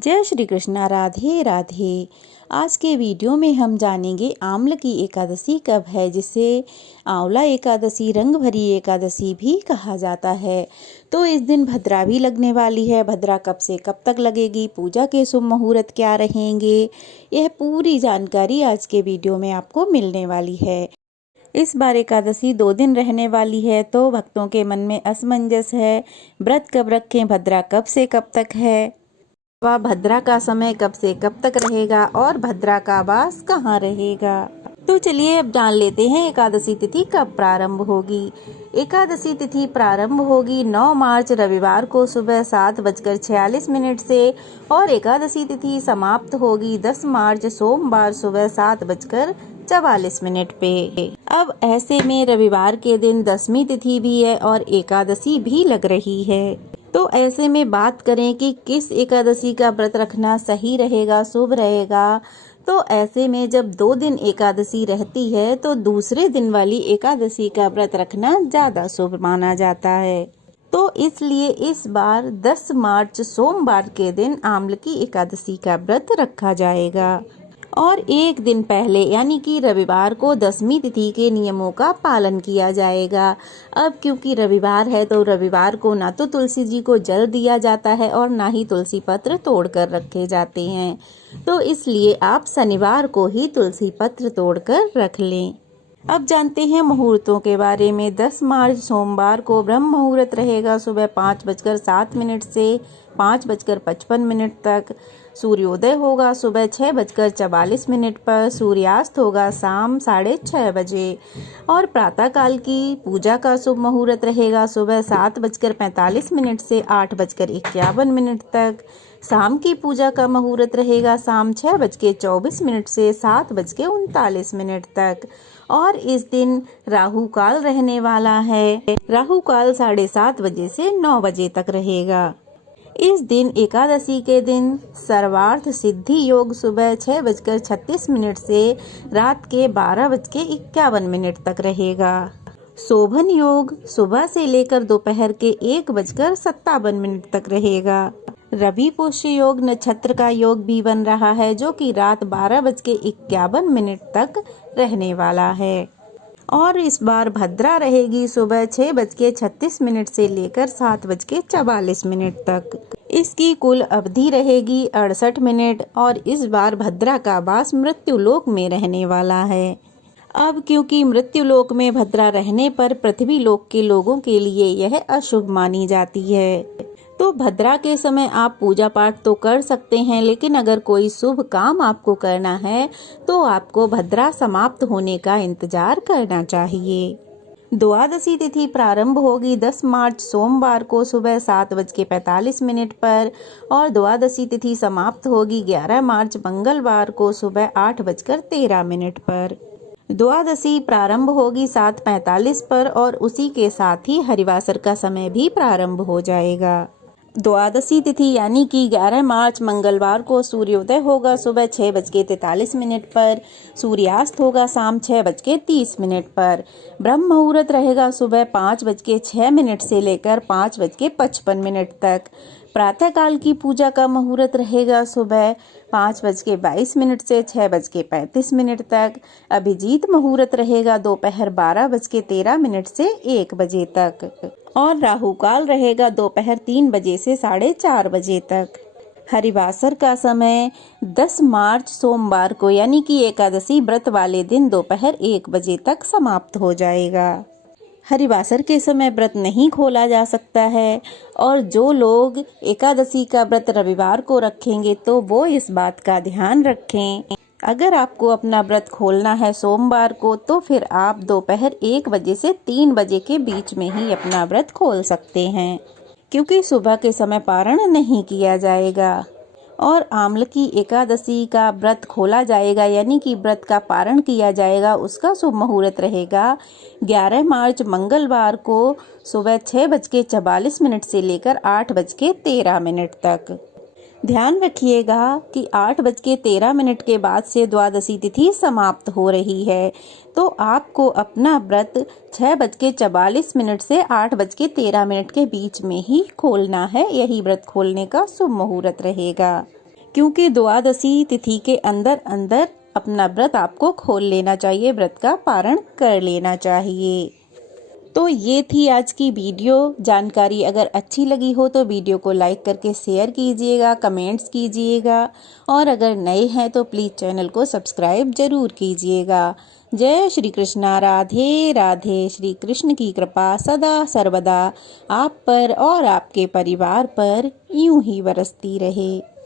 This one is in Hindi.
जय श्री कृष्णा। राधे राधे। आज के वीडियो में हम जानेंगे आम्ल की एकादशी कब है, जिसे आंवला एकादशी, रंग भरी एकादशी भी कहा जाता है। तो इस दिन भद्रा भी लगने वाली है। भद्रा कब से कब तक लगेगी, पूजा के शुभ मुहूर्त क्या रहेंगे, यह पूरी जानकारी आज के वीडियो में आपको मिलने वाली है। इस बार एकादशी 2 दिन रहने वाली है, तो भक्तों के मन में असमंजस है। व्रत कब रखें, भद्रा कब से कब तक है, वह भद्रा का समय कब से कब तक रहेगा और भद्रा का वास कहाँ रहेगा। तो चलिए अब जान लेते हैं एकादशी तिथि कब प्रारंभ होगी। एकादशी तिथि प्रारंभ होगी 9 मार्च रविवार को सुबह 7:46 से और एकादशी तिथि समाप्त होगी 10 मार्च सोमवार सुबह 7:44 पे। अब ऐसे में रविवार के दिन 10वीं तिथि भी है और एकादशी भी लग रही है। तो ऐसे में बात करें कि किस एकादशी का व्रत रखना सही रहेगा, शुभ रहेगा। तो ऐसे में जब 2 दिन एकादशी रहती है तो दूसरे दिन वाली एकादशी का व्रत रखना ज़्यादा शुभ माना जाता है। तो इसलिए इस बार 10 मार्च सोमवार के दिन आम्ल की एकादशी का व्रत रखा जाएगा और एक दिन पहले यानी कि रविवार को 10वीं तिथि के नियमों का पालन किया जाएगा। अब क्योंकि रविवार है तो रविवार को ना तो तुलसी जी को जल दिया जाता है और ना ही तुलसी पत्र तोड़कर रखे जाते हैं। तो इसलिए आप शनिवार को ही तुलसी पत्र तोड़कर रख लें। अब जानते हैं मुहूर्तों के बारे में। 10 मार्च सोमवार को ब्रह्म मुहूर्त रहेगा सुबह 5:07 से 5:55 तक। सूर्योदय होगा सुबह 6:44 पर। सूर्यास्त होगा शाम 6:30 बजे और प्रातःकाल की पूजा का शुभ मुहूर्त रहेगा सुबह 7:45 से 8:51 तक। शाम की पूजा का मुहूर्त रहेगा शाम 6:24 से 7:39 तक और इस दिन राहु काल रहने वाला है। राहु काल 7:30 बजे से 9 बजे तक रहेगा। इस दिन एकादशी के दिन सर्वार्थ सिद्धि योग सुबह 6:36 से रात के 12:51 तक रहेगा। शोभन योग सुबह से लेकर दोपहर के 1:57 तक रहेगा। रवि पुष्य योग नक्षत्र का योग भी बन रहा है, जो कि रात 12:51 तक रहने वाला है और इस बार भद्रा रहेगी सुबह 6:36 से लेकर 7:44 तक। इसकी कुल अवधि रहेगी 68 मिनट और इस बार भद्रा का वास मृत्युलोक में रहने वाला है। अब क्योंकि मृत्युलोक में भद्रा रहने पर पृथ्वी लोक के लोगों के लिए यह अशुभ मानी जाती है। तो भद्रा के समय आप पूजा पाठ तो कर सकते हैं, लेकिन अगर कोई शुभ काम आपको करना है तो आपको भद्रा समाप्त होने का इंतजार करना चाहिए। द्वादशी तिथि प्रारंभ होगी 10 मार्च सोमवार को सुबह 7:45 पर और द्वादशी तिथि समाप्त होगी 11 मार्च मंगलवार को सुबह 8:13 पर। द्वादशी प्रारंभ होगी 7:45 पर और उसी के साथ ही हरिवासर का समय भी प्रारंभ हो जाएगा। द्वादशी तिथि यानी कि 11 मार्च मंगलवार को सूर्योदय होगा सुबह 6:43 पर। सूर्यास्त होगा शाम 6:30 पर। ब्रह्म मुहूर्त रहेगा सुबह 5:06 से लेकर 5:55 तक। प्रातःकाल की पूजा का मुहूर्त रहेगा सुबह 5:22 से 6:35 तक। अभिजीत मुहूर्त रहेगा दोपहर 12:13 से 1 बजे तक और राहु काल रहेगा दोपहर 3 बजे से 4:30 बजे तक। हरिवासर का समय 10 मार्च सोमवार को यानी कि एकादशी व्रत वाले दिन दोपहर 1 बजे तक समाप्त हो जाएगा। हरिवासर के समय व्रत नहीं खोला जा सकता है और जो लोग एकादशी का व्रत रविवार को रखेंगे तो वो इस बात का ध्यान रखें। अगर आपको अपना व्रत खोलना है सोमवार को तो फिर आप दोपहर 1 बजे से 3 बजे के बीच में ही अपना व्रत खोल सकते हैं, क्योंकि सुबह के समय पारण नहीं किया जाएगा और आम्ल की एकादशी का व्रत खोला जाएगा यानी कि व्रत का पारण किया जाएगा। उसका शुभ मुहूर्त रहेगा 11 मार्च मंगलवार को सुबह 6:44 से लेकर 8:13 तक। ध्यान रखिएगा कि 8:13 के बाद से द्वादशी तिथि समाप्त हो रही है, तो आपको अपना व्रत 6:44 से 8:13 के बीच में ही खोलना है। यही व्रत खोलने का शुभ मुहूर्त रहेगा। क्योंकि द्वादशी तिथि के अंदर अंदर अपना व्रत आपको खोल लेना चाहिए, व्रत का पारण कर लेना चाहिए। तो ये थी आज की वीडियो जानकारी। अगर अच्छी लगी हो तो वीडियो को लाइक करके शेयर कीजिएगा, कमेंट्स कीजिएगा, और अगर नए हैं तो प्लीज़ चैनल को सब्सक्राइब जरूर कीजिएगा। जय श्री कृष्णा। राधे राधे। श्री कृष्ण की कृपा सदा सर्वदा आप पर और आपके परिवार पर यूं ही बरसती रहे।